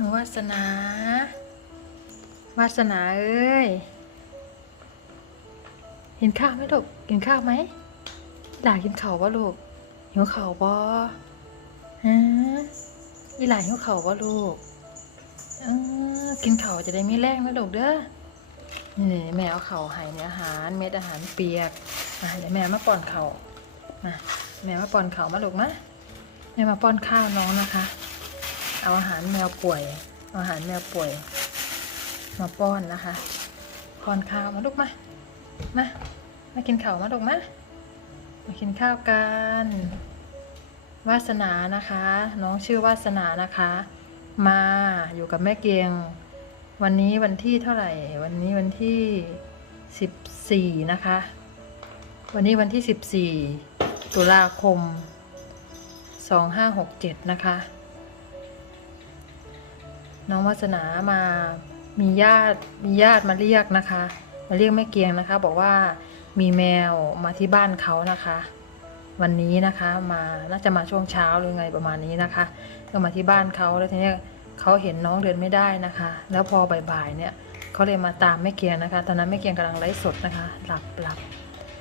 หนูวาสนา วาสนาเอ้ย เห็นข้าวไหมลูกกินข้าวไหมอีหลากินข้าวปะลูกหิวข้าวปะฮะอีหลาหิวข้าวปะลูกเออกินข้าวจะได้มีแรงนะลูกเด้อนี่แม่เอาข้าวให้เนี่ยอาหาร เม็ดอาหารเปียกมาเดี๋ยวแม่มาป้อนข้าวมาแม่มาป้อนข้าวมาลูกมาแม่มาป้อนข้าวน้องนะคะ เอาอาหารแมวป่วยเอาอาหารแมวป่วย มาป้อนนะคะป้อนข้าวมาลูกมา มา มากินข้าวมาลูกมา มากินข้าวกัน วาสนานะคะ น้องชื่อวาสนานะคะ มาอยู่กับแม่เกียง วันนี้วันที่เท่าไหร่ วันนี้วันที่สิบสี่นะคะ วันนี้วันที่สิบสี่ตุลาคมสองห้าหกเจ็ดนะคะ น้องวาสนามามีญาติมีญาติมาเรียกนะคะ มาเรียกแม่เกียงนะคะ บอกว่ามีแมวมาที่บ้านเขานะคะ วันนี้นะคะมาน่าจะมาช่วงเช้าหรือไงประมาณนี้นะคะก็มาที่บ้านเขาแล้วทีนี้เขาเห็นน้องเดินไม่ได้นะคะ แล้วพอบ่ายๆเนี่ยเขาเลยมาตามแม่เกียงนะคะ ตอนนั้นแม่เกียงกำลังไลฟ์สดนะคะ หลับหลับ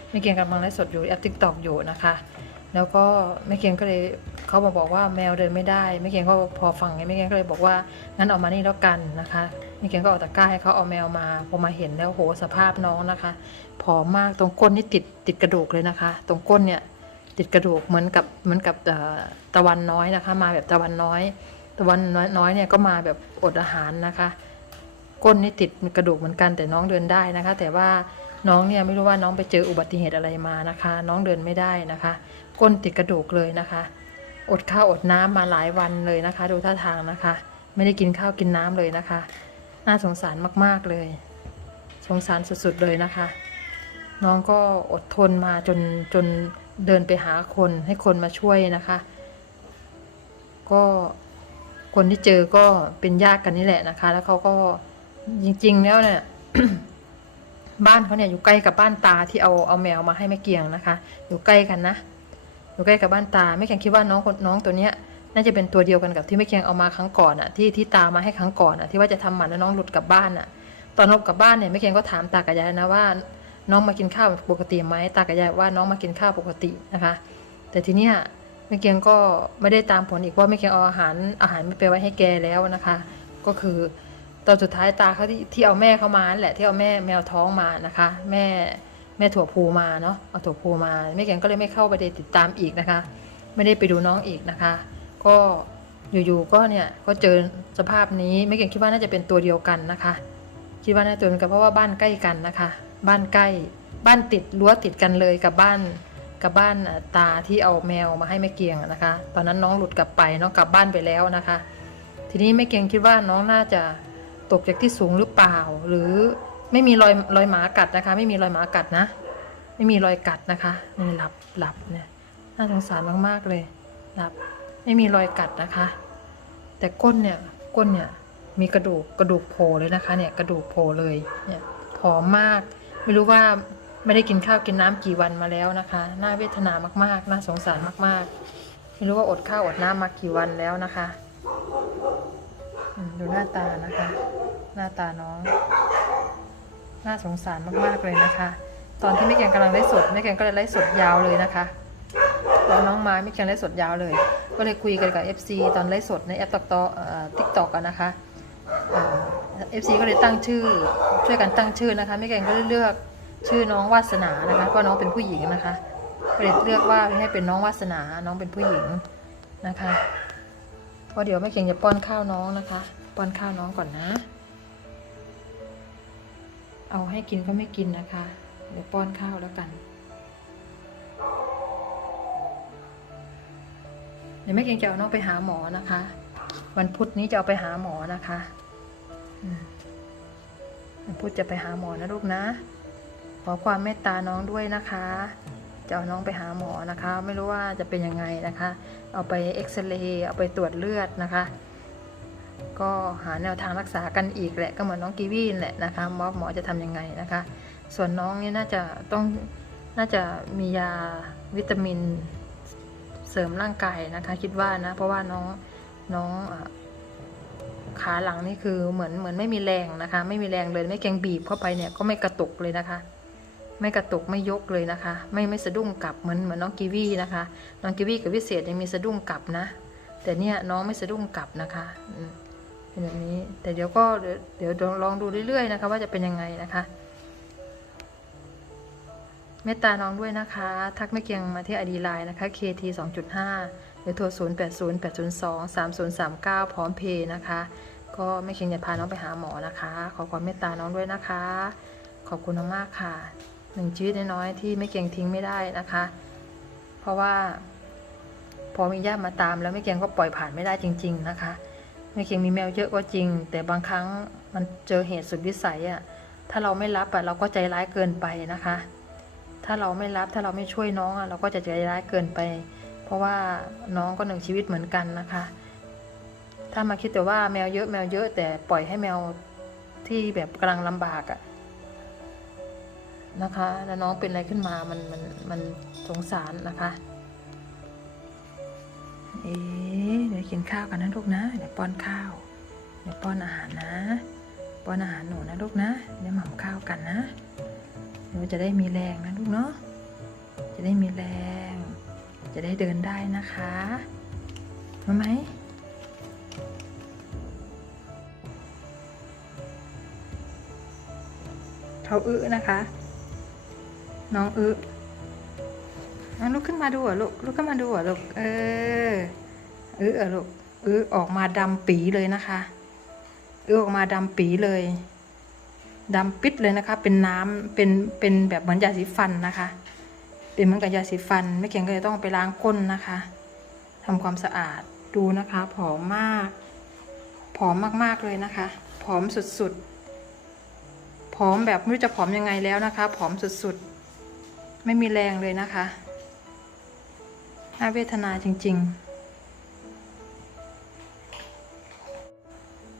แม่เกียงกำลังไลฟ์สดอยู่แอปทิกตอกอยู่นะคะ แล้วก็แม่เกียงก็เลย เขามาบอกว่าแมวเดินไม่ได้แม่เกียงก็พอฟังไงแม่เกียงก็เลยบอกว่างั้นเอามานี่แล้วกันนะคะแม่เกียงก็เอาตะกร้าให้เขาเอาแมวมาพอมาเห็นแล้วโหสภาพน้องนะคะผอมมากตรงก้นนี่ติดติดกระดูกเลยนะคะ ตรงก้นเนี่ยติดกระดูกเหมือนกับเหมือนกับตะวันน้อยนะคะ มาแบบตะวันน้อย ตะวันน้อยน้อยเนี่ยก็มาแบบอดอาหารนะคะ ก้นนี่ติดกระดูกเหมือนกันแต่น้องเดินได้นะคะ แต่ว่าน้องเนี่ยไม่รู้ว่าน้องไปเจออุบัติเหตุอะไรมานะคะ น้องเดินไม่ได้นะคะ ก้นติดกระดูกเลยนะคะ อดข้าวอดน้ำมาหลายวันเลยนะคะ ดูท่าทางนะคะ ไม่ได้กินข้าวกินน้ำเลยนะคะ น่าสงสารมากๆเลย สงสารสุดๆเลยนะคะ น้องก็อดทนมาจนจนเดินไปหาคนให้คนมาช่วยนะคะ ก็คนที่เจอก็เป็นญาติกันนี่แหละนะคะ แล้วเขาก็จริง ๆ แล้วเนี่ยบ้านเขาเนี่ยอยู่ใกล้กับบ้านตาที่เอาเอาแมวมาให้แม่เกียงนะคะ อยู่ใกล้กันนะ อยู่ใกล้กับบ้านตาแม่เกียงคิดว่าน้องคนน้องตัวเนี้ยน่าจะเป็นตัวเดียวกันกับที่แม่เกียงเอามาครั้งก่อนอะที่ที่ตามาให้ครั้งก่อนอะที่ว่าจะทำหมันแล้วน้องหลุดกลับบ้านอะ ตอนลบกลับบ้านเนี่ยแม่เกียงก็ถามตากับยายนะว่า น้องมากินข้าวปกติไหมตากับยายว่าน้องมากินข้าวปกตินะคะ แต่ทีเนี้ยแม่เกียงก็ไม่ได้ตามผลอีกว่าแม่เกียงเอาอาหารอาหารไม่ไปไว้ให้แกแล้วนะคะ ก็คือตอนสุดท้ายตาเขาที่ที่เอาแม่เขามาแหละที่เอาแม่แมวท้องมานะคะ แม่ แม่ถั่วพูมาเนาะเอาถั่วพูมาแม่เกียงก็เลยไม่เข้าไปติดตามอีกนะคะ ไม่ได้ไปดูน้องอีกนะคะ ก็อยู่ๆก็เนี่ยก็เจอสภาพนี้แม่เกียงคิดว่าน่าจะเป็นตัวเดียวกันนะคะ คิดว่าน่าจะเป็นกันเพราะว่าบ้านใกล้กันนะคะ บ้านใกล้บ้านติดรั้วติดกันเลยกับบ้านกับบ้านตาที่เอาแมวมาให้แม่เกียงนะคะ ตอนนั้นน้องหลุดกลับไปน้องกลับบ้านไปแล้วนะคะ ทีนี้แม่เกียงคิดว่าน้องน่าจะตกจากที่สูงหรือเปล่า หรือ ไม่มีรอยรอยหมากัดนะคะ ไม่มีรอยหมากัดนะ ไม่มีรอยกัดนะคะนี่หลับหลับเนี่ยน่าสงสารมากๆเลยหลับ ไม่มีรอยกัดนะคะ แต่ก้นเนี่ยก้นเนี่ยมีกระดูกกระดูกโผล่เลยนะคะ เนี่ยกระดูกโผล่เลยเนี่ยผอมมาก ไม่รู้ว่าไม่ได้กินข้าวกินน้ำกี่วันมาแล้วนะคะน่าเวทนามากๆน่าสงสารมากๆ ไม่รู้ว่าอดข้าวอดน้ำมากี่วันแล้วนะคะดูหน้าตานะคะ หน้าตาน้อง น่าสงสารมากๆเลยนะคะ ตอนที่แม่แกงกำลังไลฟ์สดแม่แกงก็เลยไลฟ์สดยาวเลยนะคะตอนน้องไมาไม่แกงไลฟ์สดยาวเลย ก็เลยคุยกันกับ FC ตอนไลฟ์สดในแอปตอกตอทิกตอกกันนะคะเอฟซีก็เลยตั้งชื่อช่วยกันตั้งชื่อนะคะแม่แกงก็เลยเลือกชื่อน้องวาสนานะคะเพราะน้องเป็นผู้หญิงนะคะก็เลยเลือกว่าให้เป็นน้องวาสนาน้องเป็นผู้หญิงนะคะเพราะเดี๋ยวแม่เก่งจะป้อนข้าวน้องนะคะ ป้อนข้าวน้องก่อนนะ เอาให้กินก็ไม่กินนะคะ เดี๋ยวป้อนข้าวแล้วกัน เดี๋ยวแม่เก่งจะเอาน้องไปหาหมอนะคะ วันพุธนี้จะเอาไปหาหมอนะคะวันพุธจะไปหาหมอนะลูกนะ ขอความเมตตาน้องด้วยนะคะจะเอาน้องไปหาหมอนะคะ ไม่รู้ว่าจะเป็นยังไงนะคะ เอาไปเอ็กซเรย์เอาไปตรวจเลือดนะคะ ก็หาแนวทางรักษากันอีกแหละก็เหมือนน้องกีวีนแหละนะคะมอหมอจะทำยังไงนะคะ ส่วนน้องนี่น่าจะต้องน่าจะมียาวิตามินเสริมร่างกายนะคะ คิดว่านะ เพราะว่าน้องน้องขาหลังนี่คือเหมือนเหมือนไม่มีแรงนะคะ ไม่มีแรงเลยไม่เกรงบีบเข้าไปเนี่ยก็ไม่กระตุกเลยนะคะ ไม่กระตุกไม่ยกเลยนะคะ ไม่ไม่สะดุ้งกลับเหมือนเหมือนน้องกีวีนะคะน้องกีวีกับวิเศษยังมีสะดุ้งกลับนะ แต่เนี่ยน้องไม่สะดุ้งกลับนะคะอื เป็นแบบนี้ แต่เดี๋ยวก็เดี๋ยวเดี๋ยวลองลองดูเรื่อยๆนะคะ ว่าจะเป็นยังไงนะคะเมตตาน้องด้วยนะคะ ทักไม่เกียงมาที่ไอดีไลน์นะคะ KT 2.5 หรือโทร 0 8 0 8 0 2 3 0 3 9 พร้อมเพย์นะคะ ก็ไม่เคียงจะพาน้องไปหาหมอนะคะ ขอความเมตตาน้องด้วยนะคะ ขอบคุณมากๆค่ะ หนึ่งชีวิตน้อยๆที่ไม่เกียงทิ้งไม่ได้นะคะ เพราะว่าพอมีญาติมาตามแล้วไม่เกียงก็ปล่อยผ่านไม่ได้จริง ๆ นะคะ ไม่เกียงมีแมวเยอะก็จริง แต่บางครั้งมันเจอเหตุสุดวิสัยอะถ้าเราไม่รับอะเราก็ใจร้ายเกินไปนะคะ ถ้าเราไม่รับถ้าเราไม่ช่วยน้องอะเราก็จะใจร้ายเกินไป เพราะว่าน้องก็หนึ่งชีวิตเหมือนกันนะคะ ถ้ามาคิดแต่ว่าแมวเยอะแมวเยอะ แต่ปล่อยให้แมวที่แบบกำลังลำบากอะนะคะ แล้วน้องเป็นอะไรขึ้นมามันมันมันสงสารนะคะเอ๊ะ เดี๋ยวกินข้าวกันนะลูกนะ เดี๋ยวป้อนข้าว เดี๋ยวป้อนอาหารนะ ป้อนอาหารหนูนะลูกนะ เดี๋ยวหม่ำข้าวกันนะเดี๋ยวจะได้มีแรงนะลูกเนาะ จะได้มีแรง จะได้เดินได้นะคะรู้ไหมเขาอึนะคะ น้องอึน้องลุกขึ้นมาดูอะลูกลุกขึ้นมาดูอะลูก เออ เหรอะลูกอึออกมาดำปีเลยนะคะ เอึออกมาดำปีเลยดำปิดเลยนะคะ เป็นน้ำเป็นเป็นแบบเหมือนยาสีฟันนะคะ เป็นเหมือนกับยาสีฟัน ไม่เก่งก็เลยต้องไปล้างก้นนะคะทำความสะอาดดูนะคะผอมมากผอมมากๆเลยนะคะผอมสุดๆผอมแบบไม่รู้จะผอมยังไงแล้วนะคะผอมสุดๆ ไม่มีแรงเลยนะคะน่าเวทนาจริง ๆ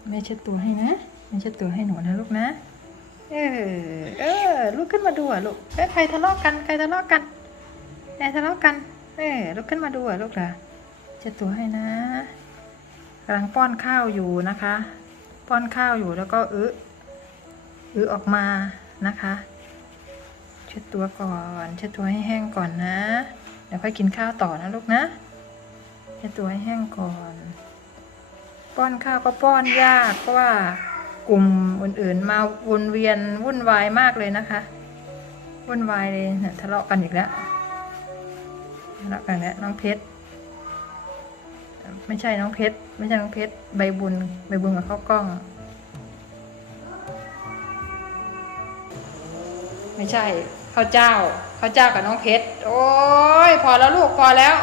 ไม่เช็ดตัวให้นะไม่เช็ดตัวให้หนูนะลูกนะ เออ เออลุกขึ้นมาดูอะลูกเอ้ยใครทะเลาะกันใครทะเลาะกันใครทะเลาะกัน เออลุกขึ้นมาดูอะลูกเหรอเช็ดตัวให้นะกำลังป้อนข้าวอยู่นะคะ ป้อนข้าวอยู่แล้วก็อึอึออกมานะคะเช็ดตัวก่อนเช็ดตัวให้แห้งก่อนนะเดี๋ยวค่อยกินข้าวต่อนะลูกนะเช็ดตัวให้แห้งก่อน ป้อนข้าวก็ป้อนยากเพราะว่ากลุ่มอื่นๆ มาวนเวียนวุ่นวายมากเลยนะคะวุ่นวายเลยเนี่ยทะเลาะกันอีกแล้วทะเลาะกันแล้วน้องเพชรไม่ใช่น้องเพชรไม่ใช่น้องเพชรใบบุญใบบุญกับข้าวกล้อง ไม่ใช่ข้าวเจ้าข้าวเจ้ากับน้องเพชรโอ้ยพอแล้วลูกพอแล้ว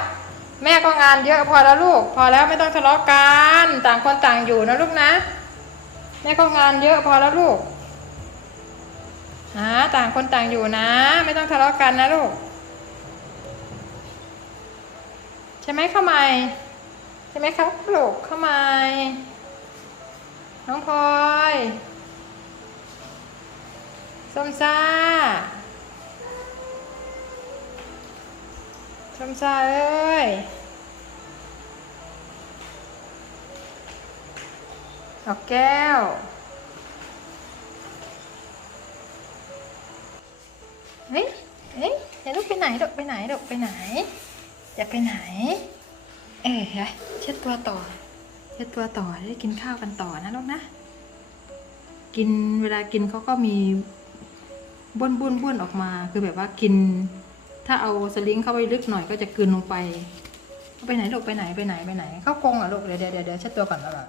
แม่ก็งานเยอะพอแล้วลูก พอแล้วไม่ต้องทะเลาะกันต่างคนต่างอยู่นะลูกนะ แม่ก็งานเยอะพอแล้วลูกนะต่างคนต่างอยู่นะ ไม่ต้องทะเลาะกันนะลูกใช่ไหมข้าวใหม่ใช่ไหมครับลูกข้าวใหม่น้องพลอยส้มซ่า ส้มซาเอ้ยดอกแก้ว เฮ้ย เฮ้ยจะลูกไปไหนดอกไปไหนดอกไปไหนจะไปไหน เอ้ยเช็ดตัวต่อ เช็ดตัวต่อได้กินข้าวกันต่อนะลูกนะ กินเวลากินเขาก็มีบ้วนบ้วนบ้วนออกมา คือแบบว่ากิน ถ้าเอาสลิงเข้าไปลึกหน่อยก็จะกลืนลงไป ไปไหนลูกไปไหนไปไหนไปไหน เข้ากรงเหรอะลูกเดี๋ยวเดี๋ยวเดี๋ยวเช็ดตัวก่อนแล้ว